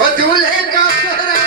और दूल्हे का चेहरा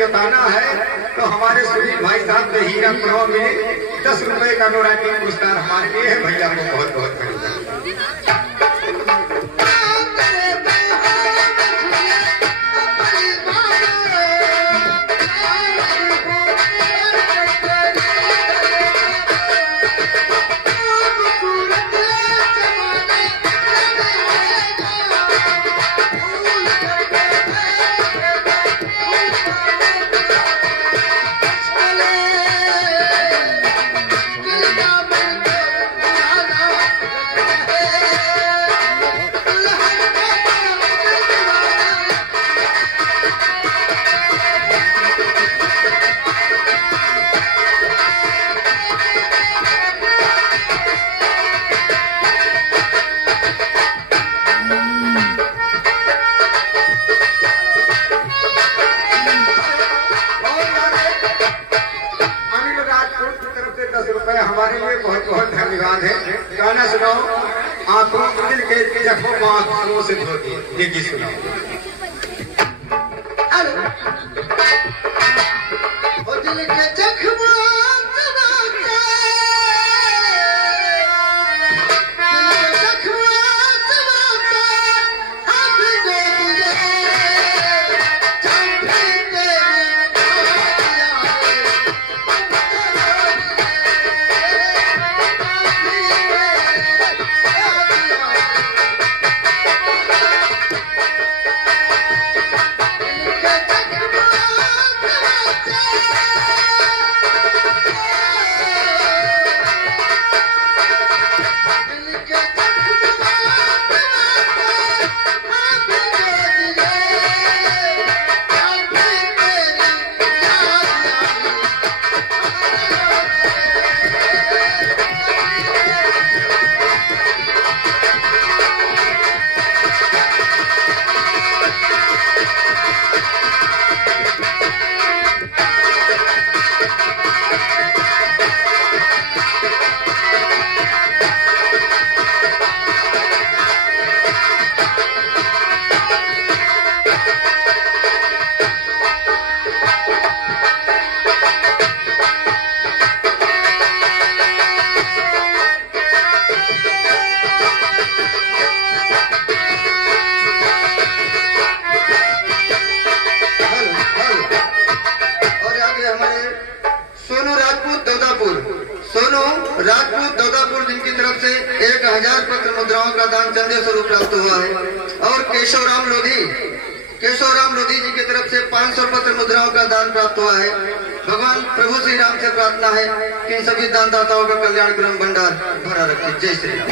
जताना है तो हमारे सुनील भाई साहब के हीरा प्रो में 10 रुपए का नोराटी पुरस्कार हमारे लिए है। भैया को बहुत बहुत धन्यवाद। हमारे लिए बहुत बहुत धन्यवाद है। गाना सुनाओ आंखों दिल के जख्मों को आंखों से धोती है, ये गीत सुनाओ। दिल के जख्मों राजपूत दौदापुर जिनकी तरफ से 1000 पत्र मुद्राओं का दान चंदे स्वरूप प्राप्त हुआ है। और केशवराम लोधी जी की तरफ से 500 पत्र मुद्राओं का दान प्राप्त हुआ है। भगवान प्रभु श्री राम से प्रार्थना है कि इन सभी दानदाताओं का कल्याण क्रम भंडार भरा रखे। जय श्री राम।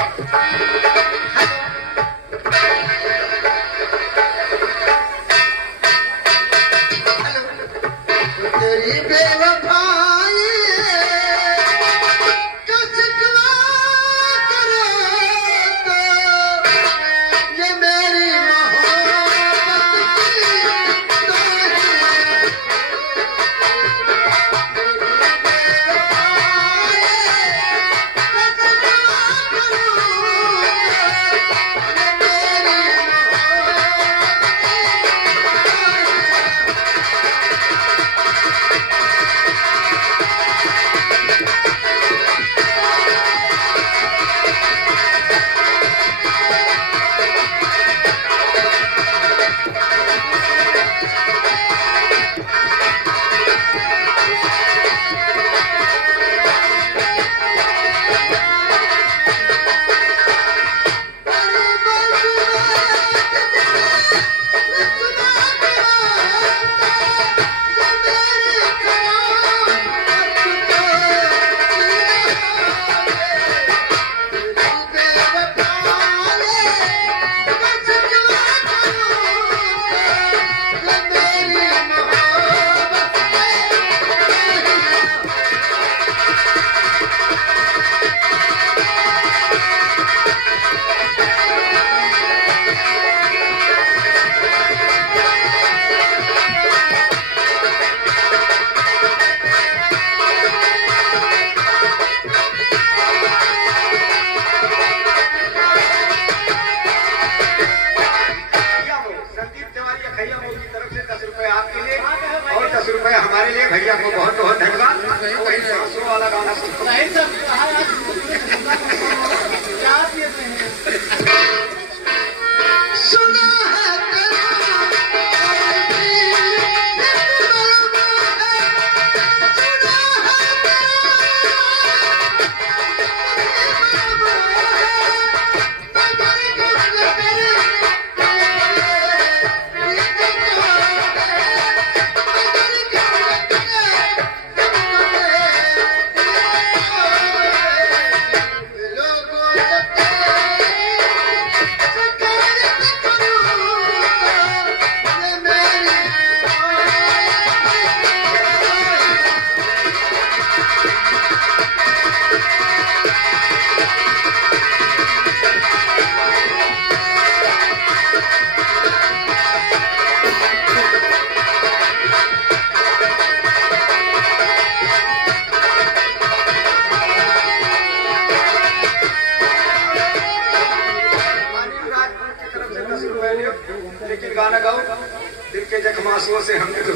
दिल के जख्मासुओं से हमने तो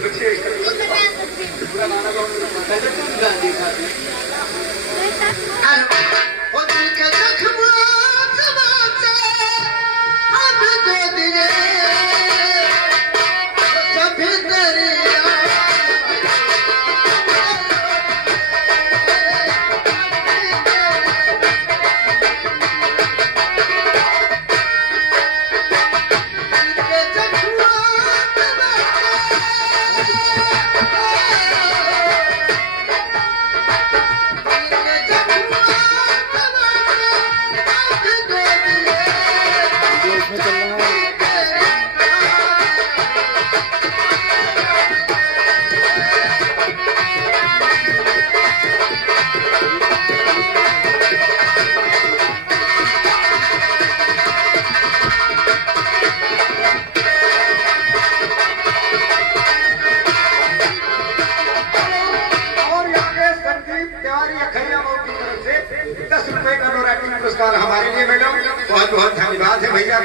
पुरस्कार हमारे लिए मैडम बहुत बहुत धन्यवाद है भैया।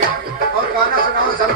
और गाना सुनाओ सब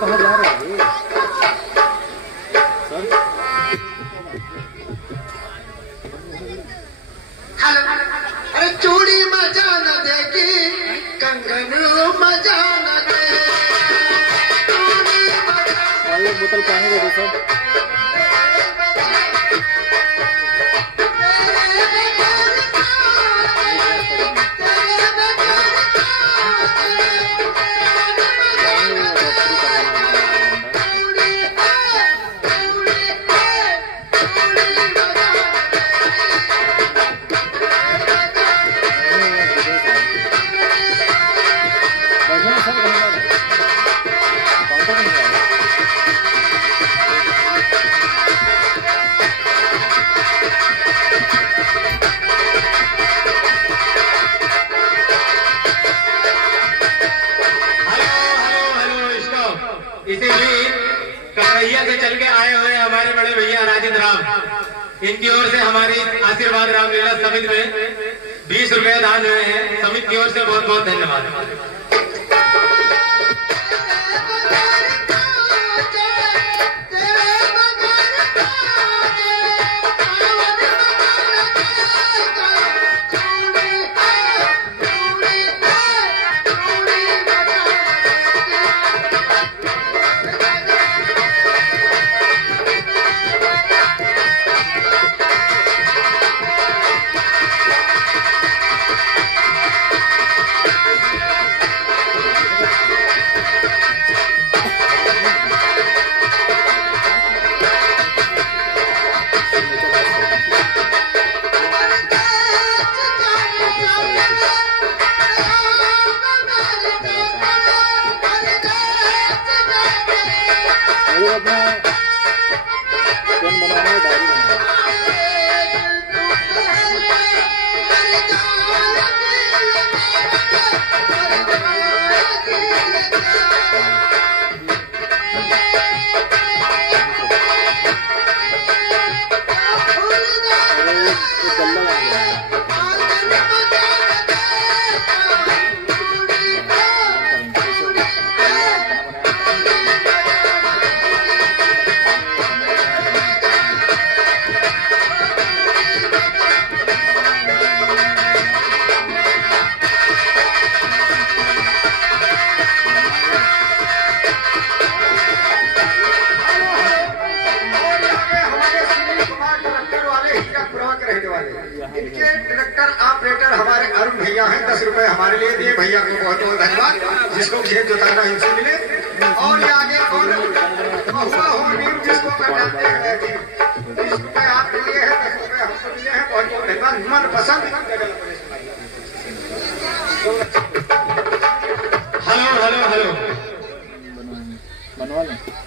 कहाँ जा रहे हैं सर? हेलो, अरे चूड़ी मजा न देगी, कंगन मजा न दे। एक बोतल पानी दे दो सर। इसीलिए ककरैया से चल के आए हुए हमारे बड़े भैया राजेंद्र राम, इनकी ओर से हमारी आशीर्वाद रामलीला समिति में 20 रुपए दान हुए हैं। समिति की ओर से बहुत बहुत धन्यवाद। इनके ट्रैक्टर ऑपरेटर हमारे अरुण भैया हैं, 10 रुपए हमारे लिए दिए। भैया को बहुत बहुत धन्यवाद। जिसको खेत जोताना इनसे मिले। और ये आगे महुआ हो नीम जिसको कहते हैं 20 रुपए आपके लिए है, 10 रुपए हमको मिले हैं। बहुत बहुत धन्यवाद। मन पसंद हेलो हेलो हेलो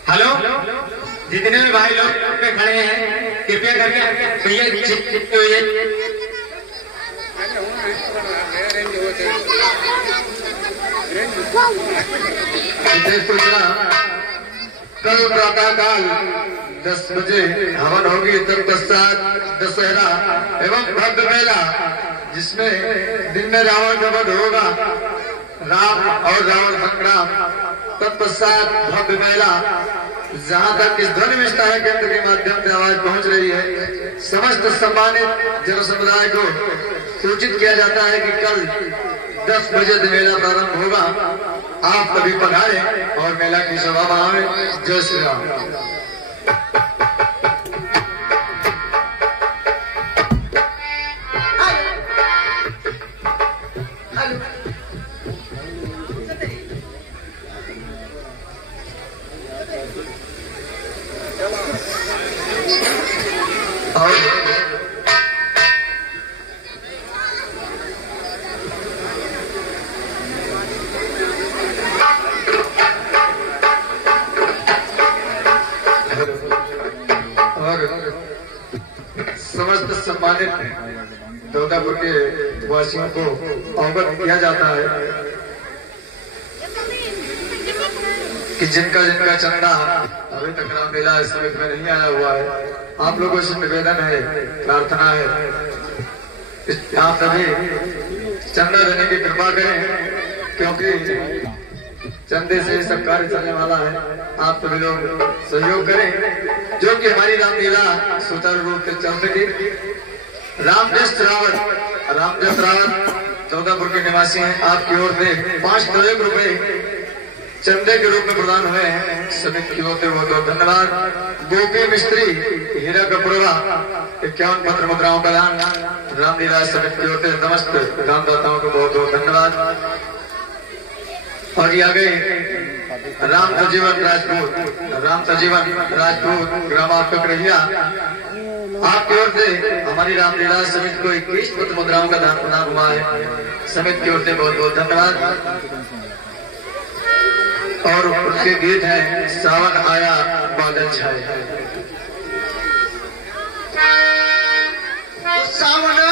हेलो, जितने भी भाई लोग पे खड़े हैं कृपया करके भैया कल प्रातःकाल 10 बजे हवन होगी, तत्पश्चात दशहरा एवं भव्य मेला जिसमें दिन में रावण का वध होगा, राम और रावण संग्राम, तत्पश्चात भव्य मेला। जहाँ तक इस ध्वनि विस्तार केंद्र के माध्यम से आवाज पहुंच रही है, समस्त सम्मानित जन समुदाय को सूचित किया जाता है कि कल 10 बजे से मेला प्रारंभ होगा। आप सभी पधारे और मेला की शोभा बढ़ाएं। जय श्री राम। समस्त सम्मानित दौदापुर के वासियों को अवगत किया जाता है कि जिनका जिनका चंदा अभी तक रामलीला इस समय में नहीं आया हुआ है, आप लोगों से निवेदन है, प्रार्थना है, आप सभी चंदा देने की कृपा करें, क्योंकि चंदे से सब कार्य चलने वाला है। आप सभी लोग सहयोग करें जो कि हमारी रामलीला सुचारू रूप से चल सके। रामजस रावत दौदापुर के निवासी हैं, आपकी ओर से 5 करोड़ रुपए चंदे के रूप में प्रदान हुए हैं। समिति की ओर से बहुत बहुत धन्यवाद। गोपी मिस्त्री हीरा कपूरवा 51 पत्र मुद्राओं का दान रामलीला समिति की ओर से समस्त दानदाताओं को बहुत बहुत धन्यवाद। और ये आ गए राम सजीवन राजपूत ग्राम ककरहिया, आपकी ओर से हमारी रामलीला समिति को 21 पत्र मुद्राओं का दान प्रदान हुआ है। समिति की ओर से बहुत बहुत धन्यवाद। और उसके गीत हैं सावन आया बादल छाए। सावन आया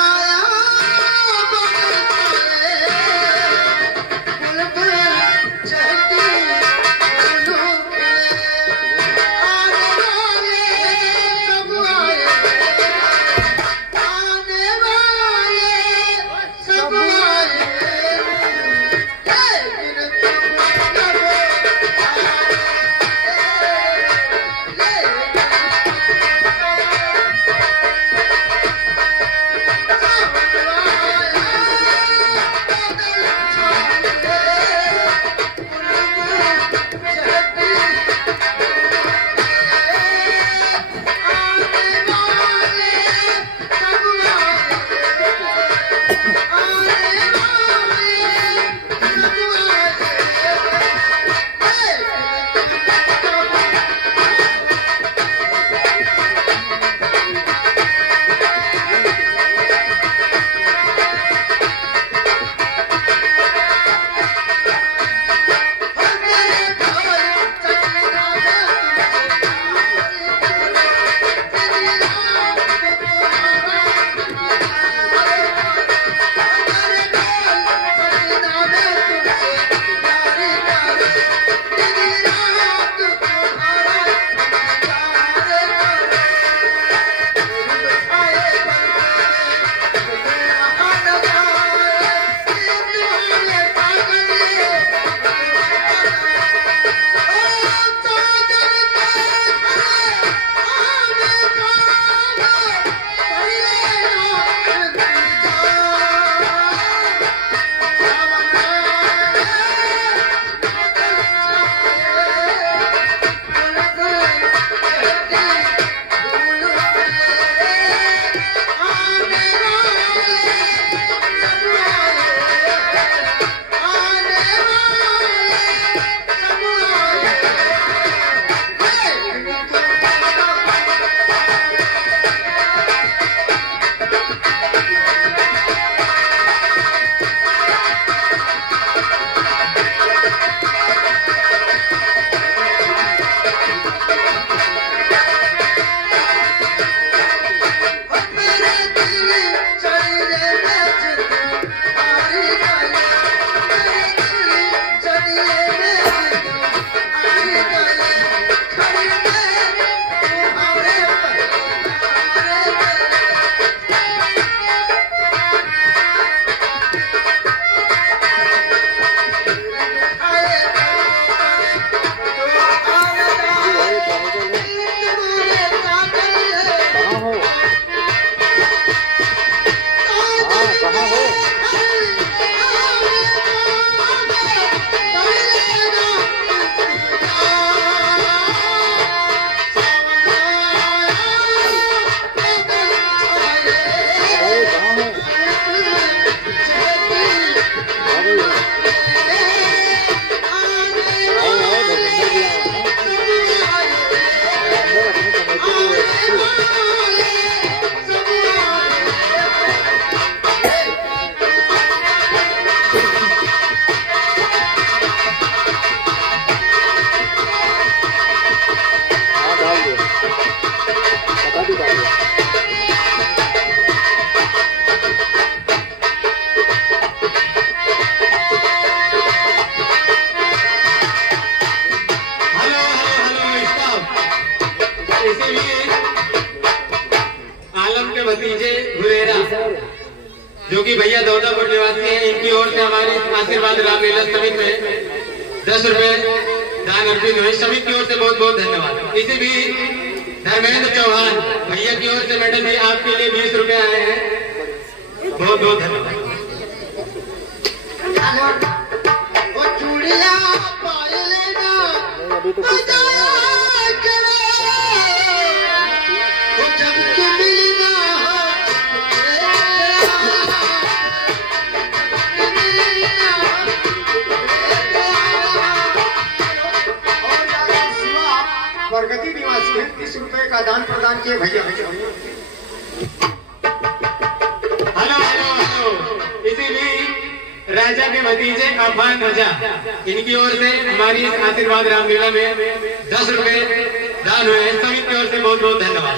इसीलिए आलम के भतीजे हुरेरा जो कि भैया दौदापुर निवासी हैं, इनकी ओर से हमारी आशीर्वाद रामलीला समिति में 10 रुपए दान अर्पित हुए। समिति की ओर से बहुत बहुत धन्यवाद। इसी भी धर्मेंद्र चौहान भैया की ओर से मैडम जी आपके लिए 20 रुपए आए हैं, बहुत बहुत धन्यवाद। प्रगति निवासी है, 30 रुपए का दान प्रदान किए भैया। Hello hello hello. इसी भी राजा के भतीजे अफान रजा, इनकी ओर से हमारी आशीर्वाद रामलीला में 10 रुपए दान हुए हैं। सभी की ओर से बहुत बहुत धन्यवाद।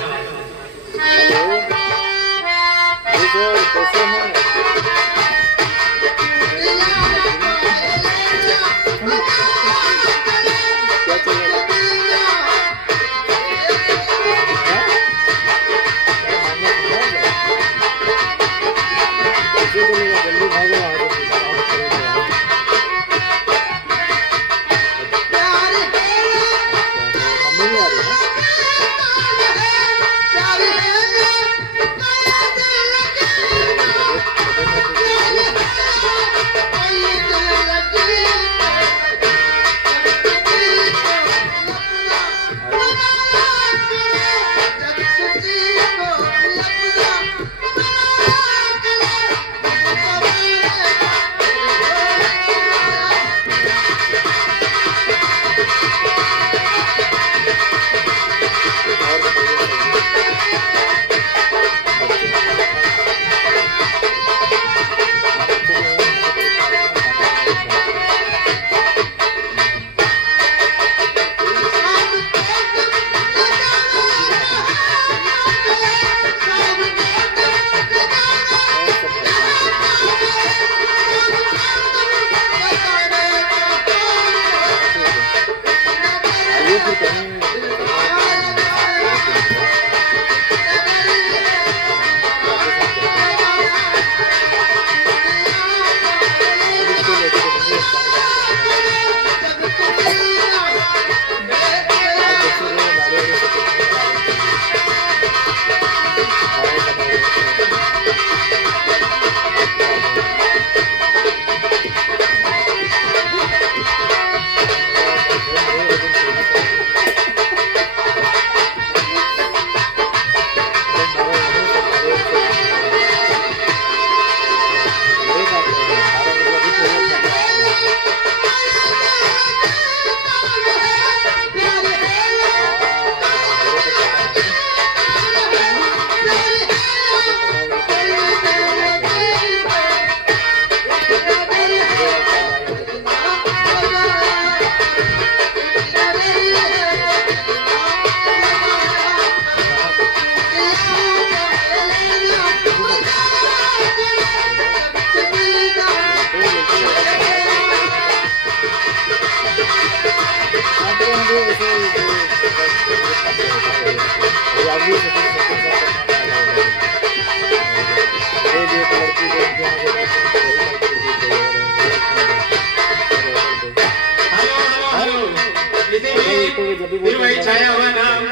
फिर वही छाया हुआ नाम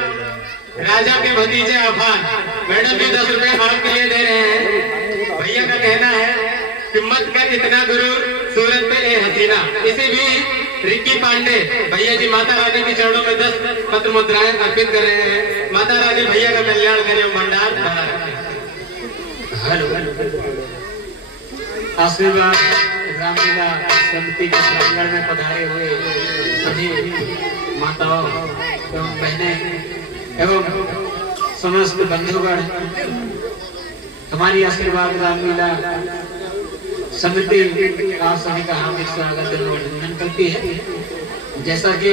राजा के भतीजे अफान मैडम भी 10 रुपए आपके लिए दे रहे हैं। भैया का कहना है कि मत कर इतना गुरु सूरत पे ए हसीना। इसे भी रिक्की पांडे भैया जी माता रानी के चरणों में 10 पत्र मुद्राएं अर्पित कर रहे हैं। माता रानी भैया का कल्याण करे, भंडार भरा रखे। आशीर्वाद रामलीला समिति के प्रांगण में पधारे हुए सभी माताओं एवं बहनें एवं समस्त बंधुगण, हमारी आशीर्वाद रामलीला समिति आप सभी का हार्दिक स्वागत एवं अभिनंदन करती है। जैसा कि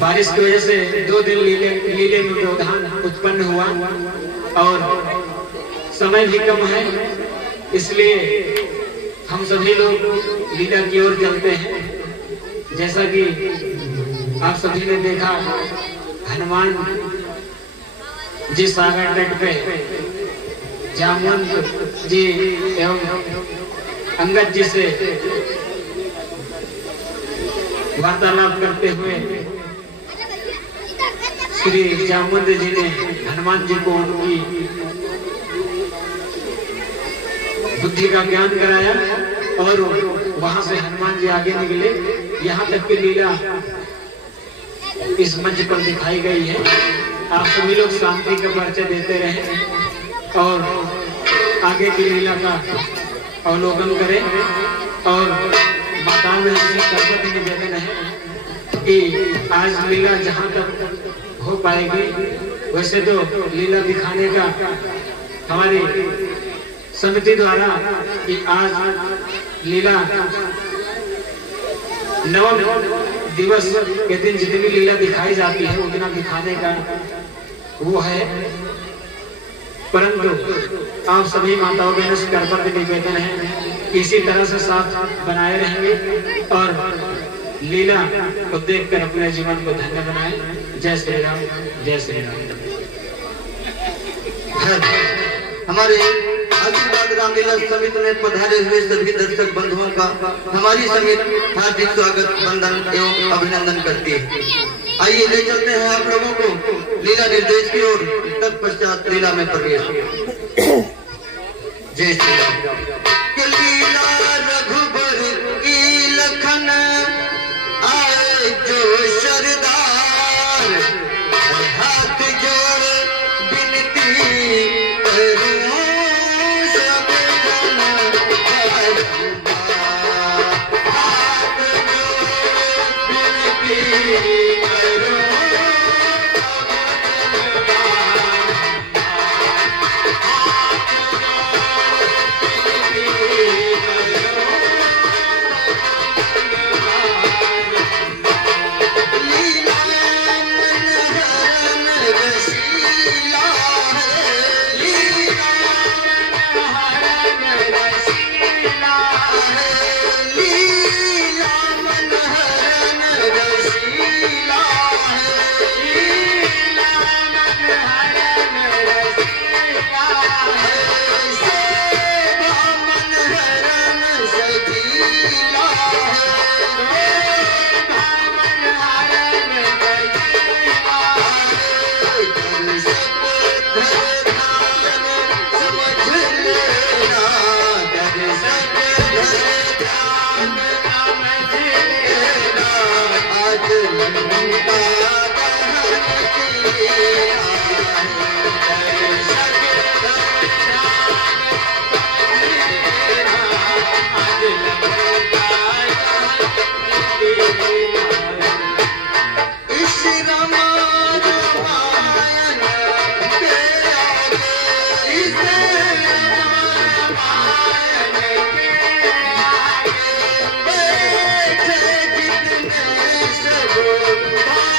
बारिश की वजह से 2 दिन लीले में व्यवधान उत्पन्न हुआ और समय भी कम है, इसलिए हम सभी लोग लीला की ओर चलते हैं। जैसा कि आप सभी ने देखा, हनुमान जी सागर तट पे जामवंत जी एवं अंगद जी से वार्तालाप करते हुए श्री जामवंत जी ने हनुमान जी को उनकी बुद्धि का ज्ञान कराया और वहां से हनुमान जी आगे निकले। यहाँ तक की लीला इस मंच पर दिखाई गई है। आप सभी लोग शांति का परिचय देते रहे और आगे की लीला का अवलोकन करें। और माताओं में कर्तव्य निवेदन है कि आज लीला जहाँ तक हो पाएगी, वैसे तो लीला दिखाने का हमारी समिति द्वारा कि आज लीला नवम दिवस के दिन जितनी लीला दिखाई जाती है उतना दिखाने का वो है, परंतु आप सभी माताओं बहनों से कर्तव्य निवेदन है इसी तरह से साथ बनाए रहेंगे और लीला को देखकर अपने जीवन को धन्य बनाए। जय श्री राम, जय श्री राम। हमारे आशीर्वाद रामलीला समिति में पधारे हुए सभी दर्शक बंधुओं का हमारी समिति हार्दिक स्वागत, वंदन एवं अभिनंदन करती है। आइए ले चलते हैं आप लोगों को लीला निर्देश की ओर, तत्पश्चात लीला में प्रवेश। जय श्री राम। लीला रघुबर की लखन आए जो सरदार, हाथ जोड़ बिनती करूं सब जन, हाथ जोड़ बिनती करूं Oh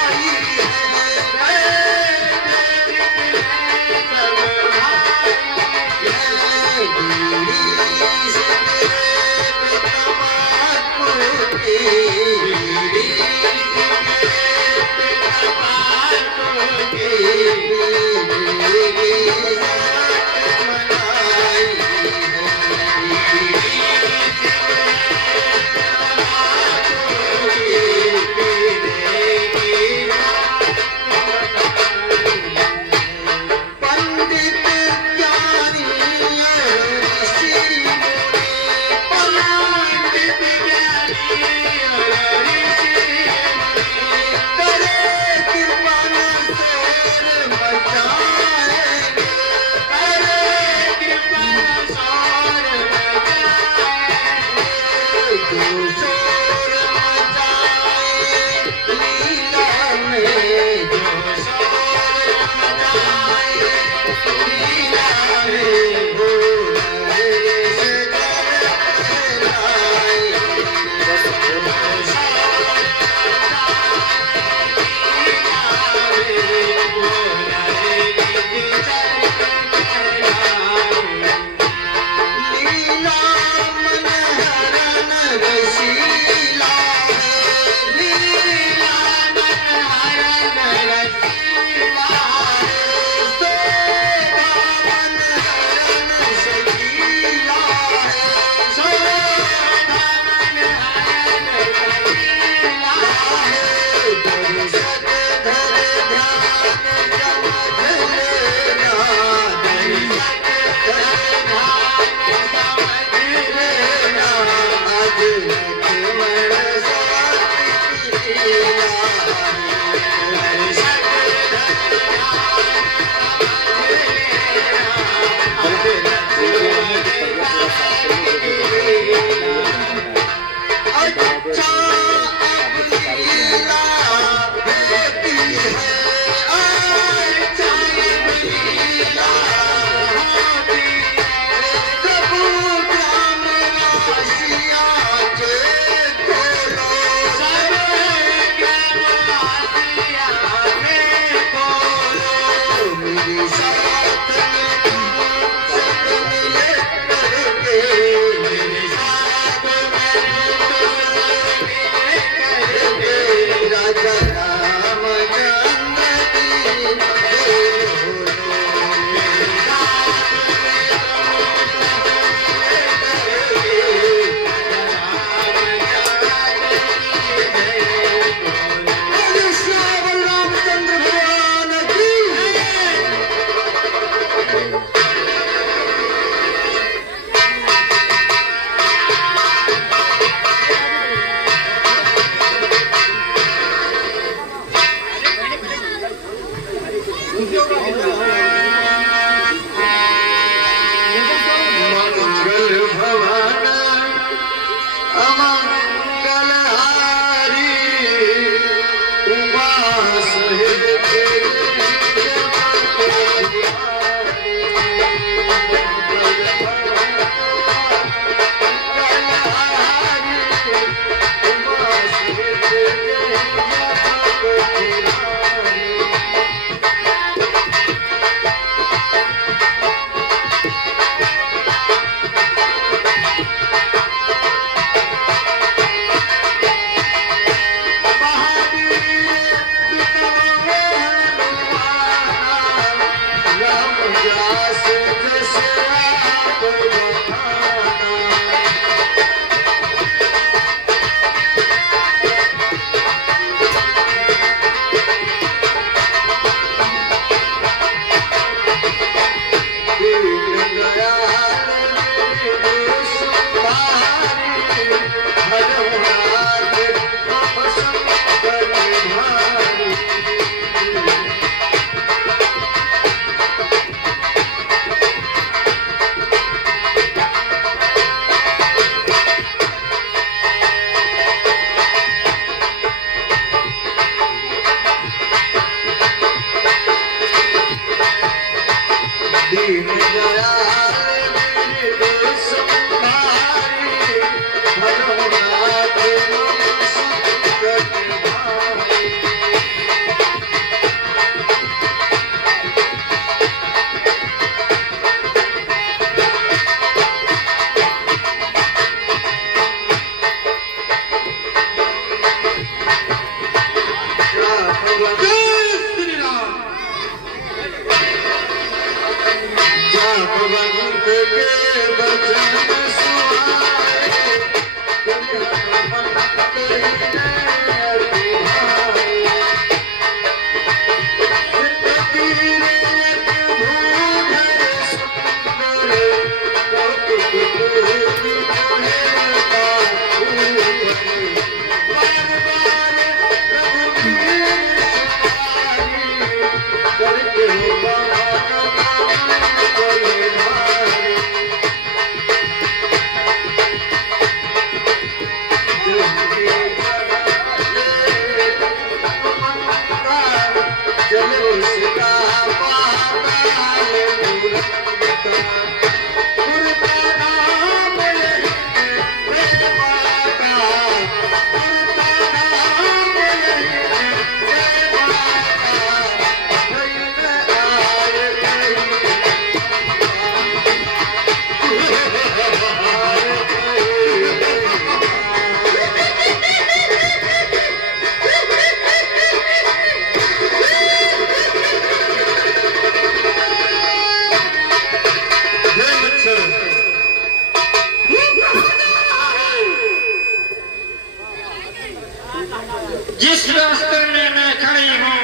जिस रास्ते में मैं खड़ी हूँ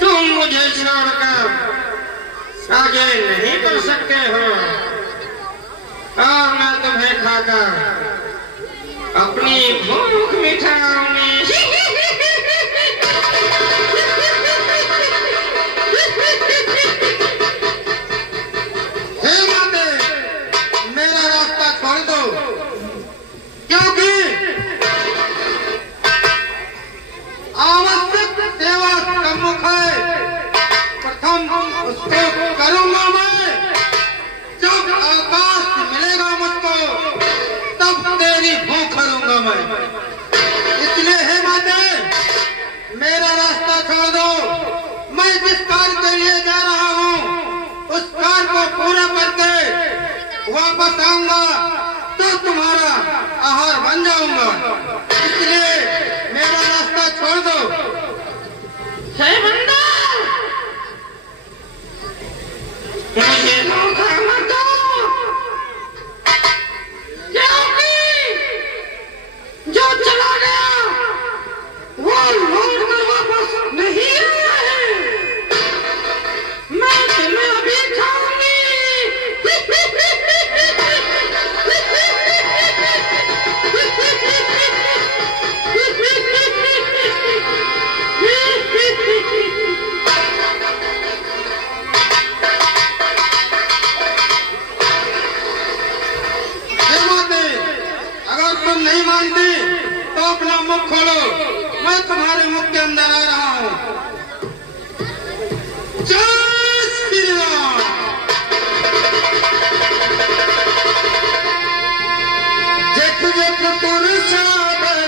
तुम मुझे छोड़कर आगे नहीं बढ़ सकते हो और मैं तुम्हें खाकर अपनी भूख मिटाऊंगी। हे माते, मेरा रास्ता छोड़ दो, क्योंकि आवश्यक सेवा सम्मुख है। प्रथम उसको करूंगा मैं, जब अवकाश मिलेगा मुझको तब तेरी भूख करूंगा मैं। इसलिए हे माते, मेरा रास्ता छोड़ दो। मैं जिस कार्य के लिए जा रहा हूँ उस कार्य को पूरा करके वापस आऊंगा तो तुम्हारा आहार बन जाऊंगा। इसलिए मेरा रास्ता छोड़ दो। हे बंदा, मुझे धोखा मत दो, क्योंकि जो चला गया वो लौट कर वापस नहीं आया है। मैं तुम्हें अभी खाऊंगी। अगर तुम नहीं मानती तो अपना मुख खोलो, मैं तुम्हारे मुख के अंदर आ रहा हूँ। जय श्री राम। जेठ जेठ तुर सागर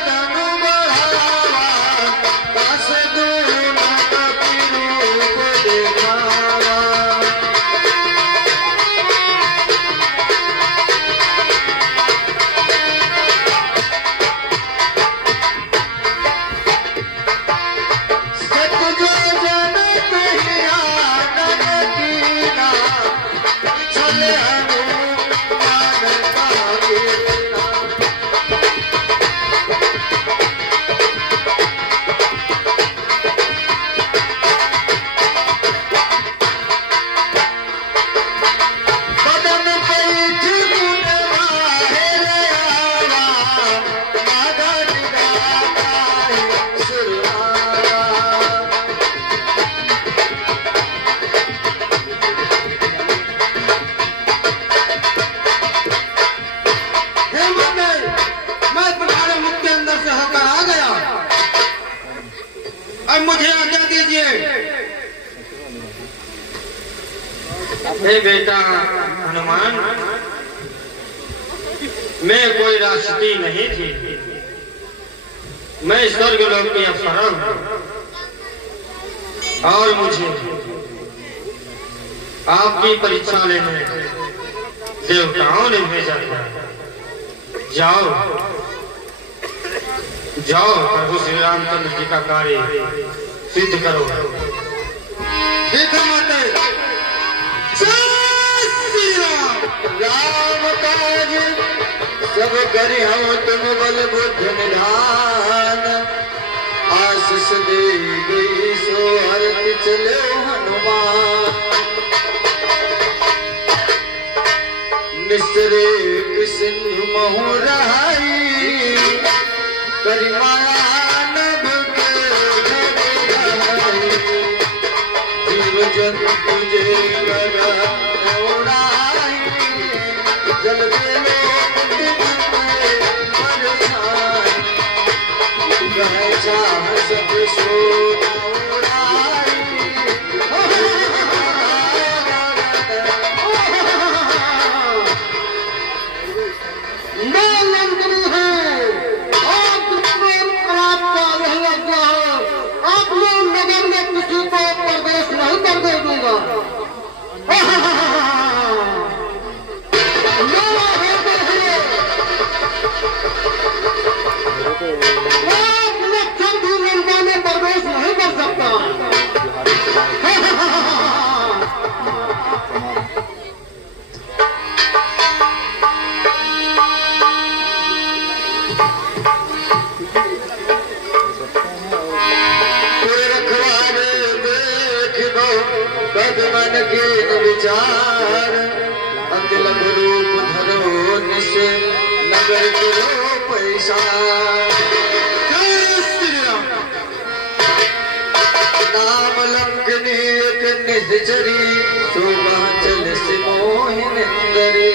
अब मुझे आज्ञा दीजिए। हे बेटा हनुमान, मैं कोई राक्षसी नहीं थी, मैं स्वर्गलोक की अप्सरा हूं और मुझे आपकी परीक्षा लेने देवताओं ने भेजा था। जाओ जाओ, प्रभु श्री रामचंद्र जी का कार्य सिद्ध करो। ठीक है माते। राम काज सब करी हम तुम बल बुद्ध निधान, आशीष दे गई सो हरत चले हनुमान। निसरे सिंधु महु रहाई, करी माया नभ के रहाई। जीव जंतु तुझे उड़ाई, जल में चाह सब सो उड़ाई। मैं लंदनी हूँ, आप आप लोग नगर में किसी को प्रवेश नहीं करने दूंगा। लक्षण भी लंका में प्रवेश नहीं कर सकता। मन के विचार, अखिल रूप धरो निश नगर करो पैसा। नाम लंकनी एक निश्चरी, शोभा चल से मोहिनेंद्री।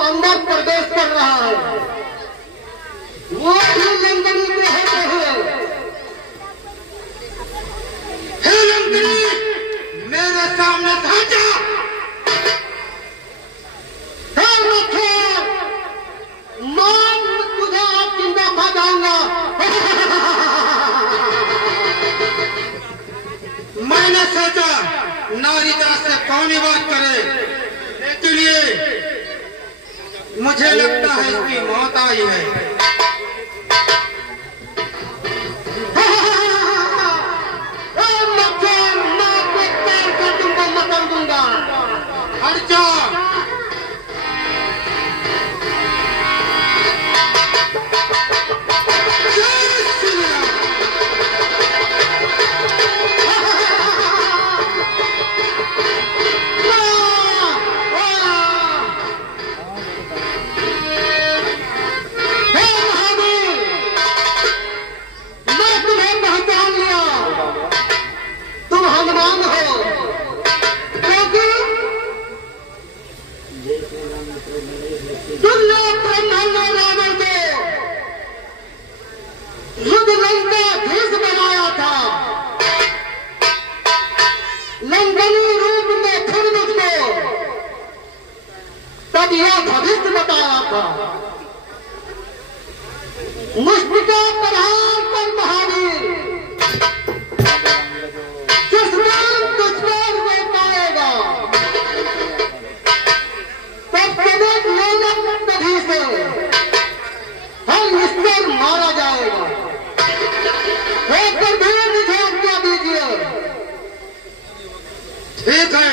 अंदर प्रवेश कर रहा है, वो भी लंदनी में है। हे लंदनी, मेरे सामने से जा। मैं तुझे आज जिंदा खा जाऊंगा। मैंने सोचा नारी दास से कौन ही बात करे, लेकिन ये मुझे लगता है इसकी मौत आई है। मैं तुमको मत दूंगा। हट जा। भविष्य बताया था। मुष्टिका प्रहार पर महावीर, दुश्मन दुश्मन में पाएगा, तब कदम लेना तभी से हम इस पर मारा जाएगा। एक पर भी मुझे आज्ञा दीजिए। ठीक है।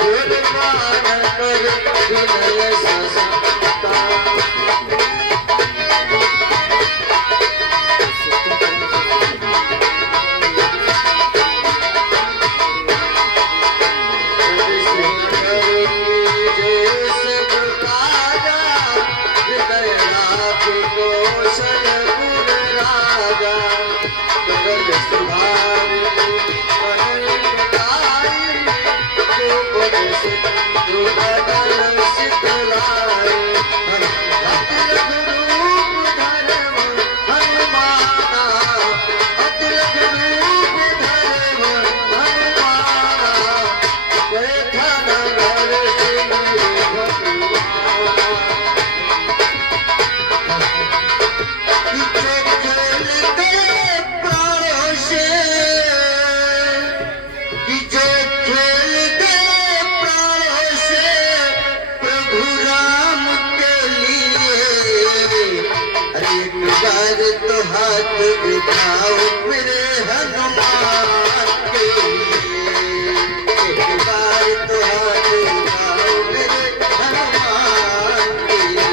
गुणगान कर विनय ससंता। तो हाथ उठाओ मेरे हनुमान के लिए, एक बार तो हाथ उठाओ मेरे हनुमान के लिए।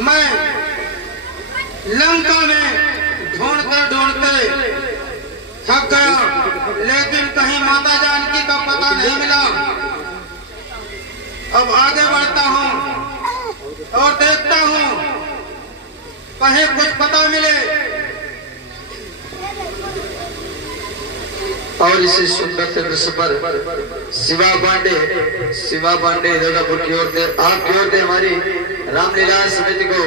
मैं लंका में ढूंढते ढूंढते थक गया, लेकिन कहीं माता जानकी का पता नहीं मिला। अब आगे बढ़ता हूँ और देखता हूँ कहीं कुछ पता मिले। और इसी सुंदर से दृश्य पर शिवा पांडे दुर्गापुर की ओर से आपकी ओर से हमारी रामलीला समिति को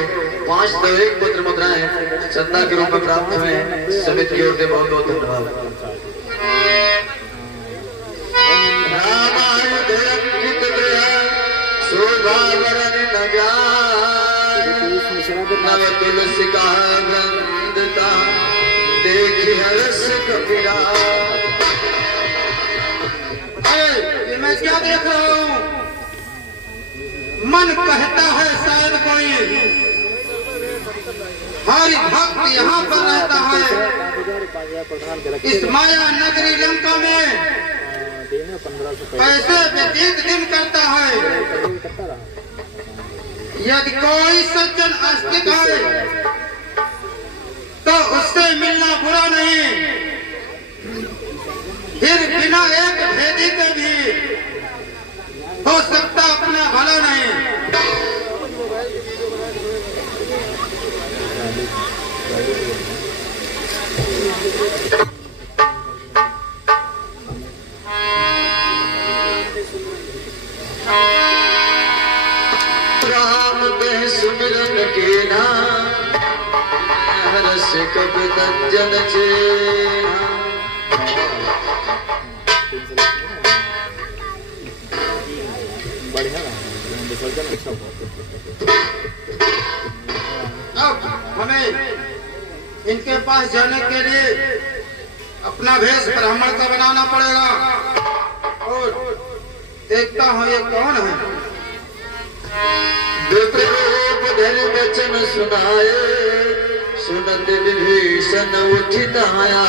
5 दैविक पुत्र मुद्राएं चंदा के रूप में प्राप्त हुए। समिति की ओर से बहुत बहुत धन्यवाद। रामायुध रंजित गृह शोभा वरन न जाय, नव तुलसी का गंधता देखि हर्ष कपिरा। मैं क्या देख रहा हूँ? मन कहता है शायद कोई हरि भक्त यहाँ पर रहता है। इस माया नगरी लंका में कैसे व्यतीत दिन करता है। यदि कोई सज्जन अस्तित्व है तो उससे मिलना बुरा नहीं, फिर बिना एक भेदी के भी हो सकता अपना भला नहीं। राम के सुमिरन के नाम हरस कब तज्जन चेना। अब हमें इनके पास जाने के लिए अपना भेष ब्राह्मण का बनाना पड़ेगा। और देखता हूँ ये कौन है। विप्ररूप धरि वचन सुनाए, सुनत विभीषण उठित आया।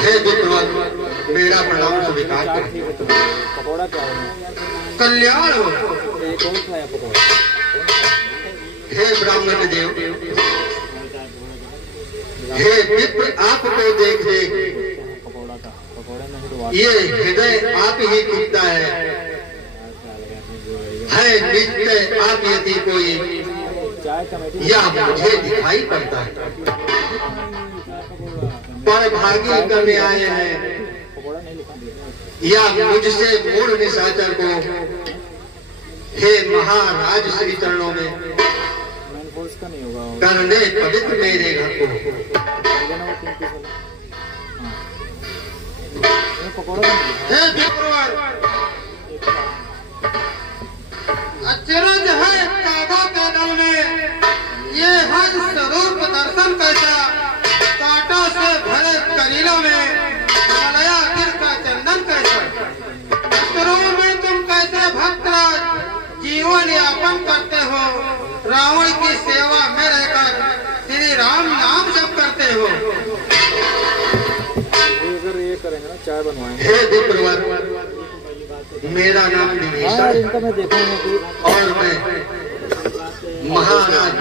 हे विद्वान, मेरा प्रणाम स्वीकार करें। कल्याण हो। हे ब्राह्मण देव, हे विप्र, आपको देख ये हृदय आप ही टूटता है नित्य आप यदि कोई या मुझे दिखाई पड़ता है। पर भागी कभी आए हैं या मुझसे मूढ़ निशाचर को हे महाराज श्री चरणों में करने पवित्र मेरे घर को। हे विप्रवर, अचरज है काबा के दल में ये हज स्वरूप दर्शन कैसा, कांटों से भरे करीलों में मलया गिर का चंदन कैसा। शत्रुओं में तुम कैसे भक्तराज जीवन यापन करते हो, रावण की सेवा में रहकर श्री राम नाम जप करते हो। ये करेंगे ना, चाय बनवाएंगे। हे विप्रवर, मेरा नाम विभीषण इनका मैं देखूंगा कि और मैं महाराज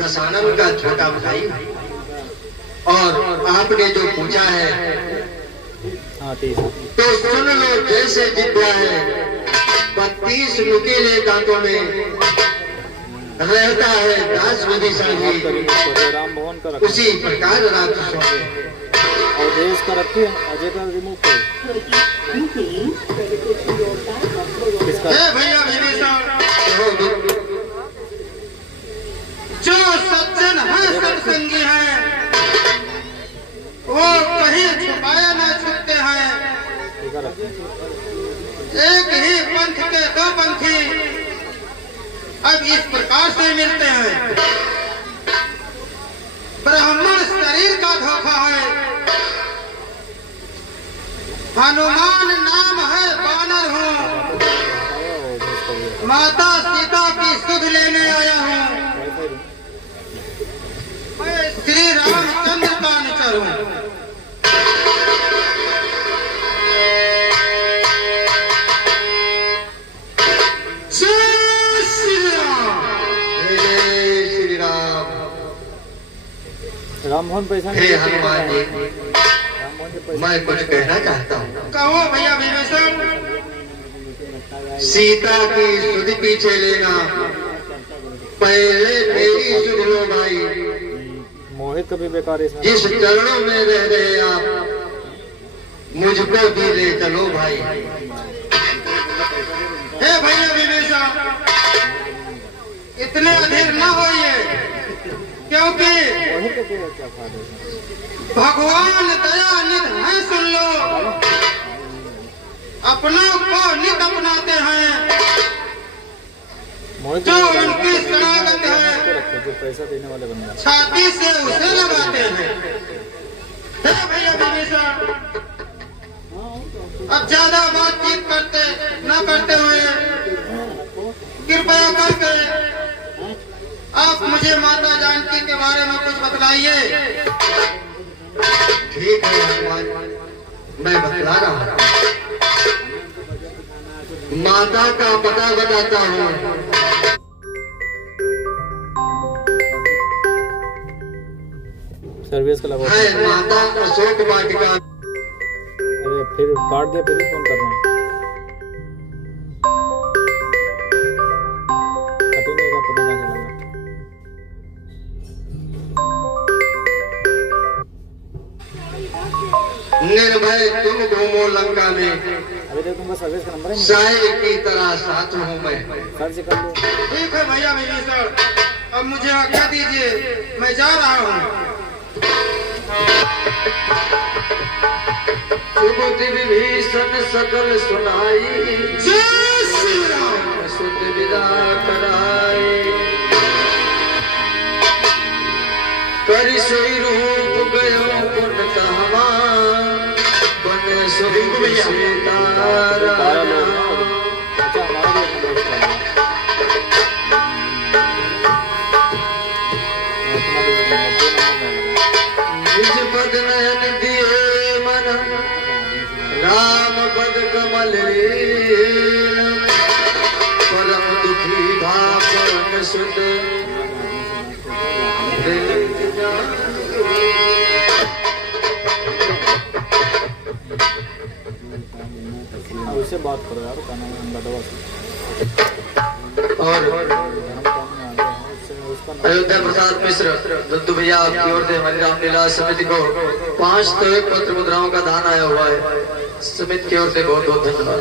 दशानन का छोटा भाई हूँ। और आपने जो पूछा है हाँ ठीक है। तो सुन लो, जैसे जिब्वा है 32 नुकीले दांतों में रहता है दास विभीषण जी, राम भवन का रखा उसी प्रकार राक्षसों में और देश का रखिए, अजय का रिमूव करो। किसका? हे भैया विभीषण, जो सज्जन है सत्संगी है वो कहीं छुपाया न छुपते हैं। ठीक है, रखिए। एक ही पंथ के दो पंथी अब इस प्रकार से मिलते हैं। ब्राह्मण शरीर का धोखा है, हनुमान नाम है बानर हूँ, माता सीता की सुध लेने आया हूँ, मैं श्री रामचंद्र का निचर हूँ। राम भवन पैसा हे हनुमान जी, मैं कुछ कहना चाहता हूँ। कहो भैया विभीषण। सीता की सुध पीछे लेना, पहले मेरी सुध लो भाई। मोहित कभी बेकार इसमें जिस चरणों में रह रहे आप, मुझको भी ले चलो भाई। हे भैया विभीषण, इतने अधीर न होइए, क्योंकि मोहित का क्या फायदा है? भगवान दयानिध है, सुन लो। अपनों को नित अपनाते हैं, मोहित जो उनकी शरणागत है जो पैसा देने वाले बंदा छाती से उसे लगाते हैं। हे भैया विभीषण, अब ज्यादा बातचीत न करते हुए कृपया करके आप मुझे माता जानकी के बारे में कुछ बतलाइए। ठीक है हनुमान, मैं बतला रहा हूँ। माता का पता बताता हूँ। सर्विस का लगा है माता अशोक वाटिका। अरे फिर काट दिया, फिर फोन कर रहे हैं। कटी नहीं का पता ना चला। निर्भय तुम घूमो लंका में, अभी तक तुमका सर्विस का नंबर है साय की तरह साथ हूँ मैं। सर्च कर लो। ठीक है भैया विभीषण, अब मुझे आज्ञा दीजिए, मैं जा रहा हूँ। सुबुद्धि विभीषण सकल सुनाई, जय श्री राम। सुध विदा कराई, करि सोई रूप गयो पुन तहवा, बन सोई सीतारा। अच्छा हमारा भी निज पद नयन दिए मन, राम पद कमल लीन, परम दुखी भावन सुत उससे बात करो यार, क्या नाम है बटवा से। और धर्म काम में आ गया है, उसका नाम अयोध्या प्रसाद मिश्र दद्दू भैया, आपकी ओर से हमारी रामलीला समिति को 5 तो 1 पत्र मुद्राओं का दान आया हुआ है। समिति की ओर से बहुत बहुत धन्यवाद।